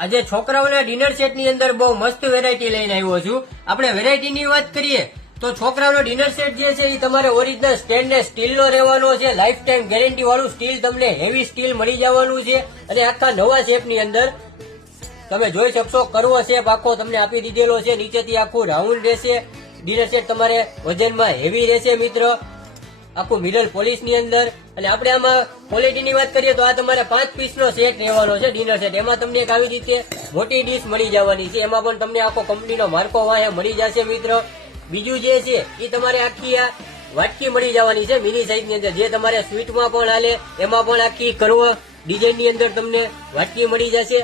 આજે છોકરાઓના ડિનર સેટની અંદર બહુ મસ્ત વેરાયટી લઈને આવ્યો છું. આપણે વેરાયટી ની વાત કરીએ, તો છોકરાઓનો ડિનર સેટ જે છે, એ તમારે ઓરિજિનલ સ્ટેનલેસ સ્ટીલ નો રહેવાનો છે. લાઈફ ટાઈમ ગેરંટી વાળું સ્ટીલ તમને હેવી સ્ટીલ મળી જવાનું છે. અને આખા નવા શેપની અંદર તમે જોઈ શકશો કરવો શેપ આખો તમને આપી દીધેલો છે. નીચેથી આખું રાઉન્ડ રહેશે. ડિનર સેટ તમારે વજનમાં હેવી રહેશે મિત્ર. આખું મિરર પોલીસની અંદર. અને આપણે આમાં ક્વોલિટી ની વાત કરીએ તો આ તમારે પાંચ પીસ નો સેટ રહેવાનો છે ડિનર સેટ એમાં તમને એક આવી રીતે મોટી ડીશ મળી જવાની છે. એમાં પણ તમને આખો કંપનીનો માર્કો વાંહે મળી જશે મિત્ર. બીજું જે છે, એ તમારે આખી આ વાટકી મળી જવાની છે મિની સાઈઝની અંદર. જે તમારે સ્વીટમાં પણ હાલે, એમાં પણ આખી કરવો ડિઝાઇનની અંદર તમને વાટકી મળી જશે.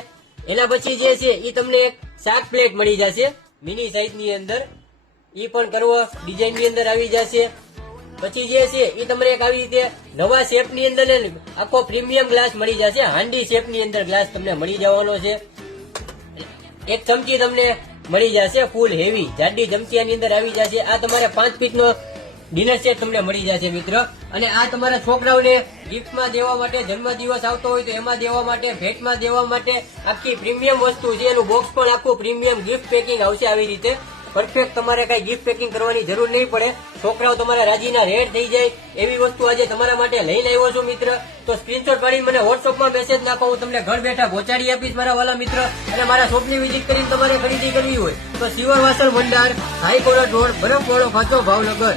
એના પછી જે છે, એ તમને એક શાક પ્લેટ મળી જશે મિની સાઈઝની અંદર. એ પણ કરવો ડિઝાઇનની અંદર આવી જશે. પછી જે છે એ તમને એક આવી રીતે નવા શેપની અંદર આખો પ્રીમિયમ ગ્લાસ મળી જશે. હાંડી શેપની અંદર ગ્લાસ તમને મળી જવાનો છે. એક ચમચી તમને મળી જશે ફૂલ હેવી જાડી ચમચીની અંદર આવી જશે. આ તમારે પાંચ ફીટ નો ડિનર સેટ તમને મળી જશે મિત્ર. અને આ તમારા છોકરાઓને ગિફ્ટમાં દેવા માટે જન્મદિવસ આવતો હોય તો એમાં દેવા માટે, ભેટમાં દેવા માટે આખી પ્રીમિયમ વસ્તુ છે. એનું બોક્સ પણ આખું પ્રીમિયમ ગિફ્ટ પેકિંગ આવશે આવી રીતે. પરફેક્ટ તમારે કઈ ગિફ્ટ પેકિંગ કરવાની જરૂર નહીં પડે. છોકરાઓ તમારા રાજીના રેડ થઈ જાય. એવી વસ્તુ આજે તમારા માટે લઈને આવ્યો છું, મિત્ર. તો સ્ક્રીનશોટ પાડી મને વોટ્સઅપમાં મેસેજ નાખો. હું તમને ઘર બેઠા પહોંચાડી આપીશ, મારા વાલા મિત્ર. અને મારા શોપની વિઝિટ કરીને તમારે ખરીદી કરવી હોય તો શિવર વાસણ ભંડાર, હાઈકોર્ટ રોડ, બરફવાળો ખાચો ભાવનગર.